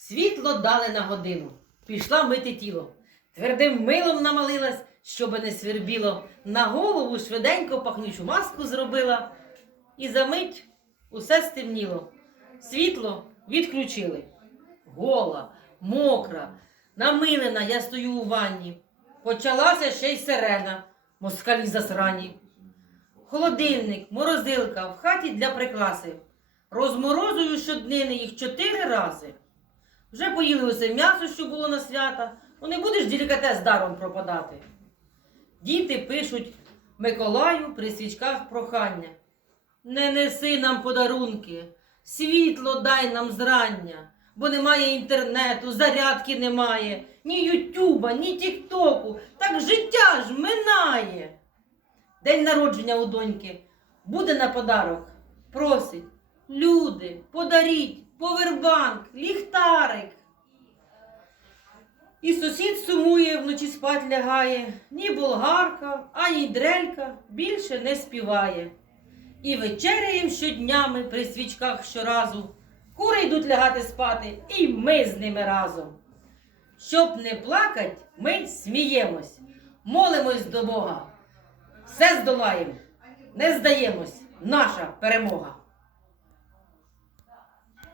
Світло дали на годину. Пішла мити тіло. Твердим милом намалилась, щоби не свербіло. На голову швиденько пахнючу маску зробила. І за мить усе стемніло. Світло відключили. Гола, мокра, намилена, я стою у ванні. Почалася ще й сирена, москалі засрані. Холодильник, морозилка в хаті для прикраси. Розморозую щоднини їх чотири рази. Вже поїли усе м'ясо, що було на свята, ну не будеш делікатес даром пропадати. Діти пишуть Миколаю при свічках прохання. Не неси нам подарунки, світло дай нам зрання, бо немає інтернету, зарядки немає, ні Ютуба, ні Тіктоку. Так життя ж минає. День народження у доньки буде на подарок. Просить, люди, подаріть, повербанк, ліхтарик. І сусід сумує, вночі спать лягає, ні болгарка, ані дрелька більше не співає. І вечеряєм щоднями при свічках щоразу. Кури йдуть лягати спати, і ми з ними разом. Щоб не плакать, ми сміємось, молимось до Бога. Все здолаєм, не здаємось, наша перемога.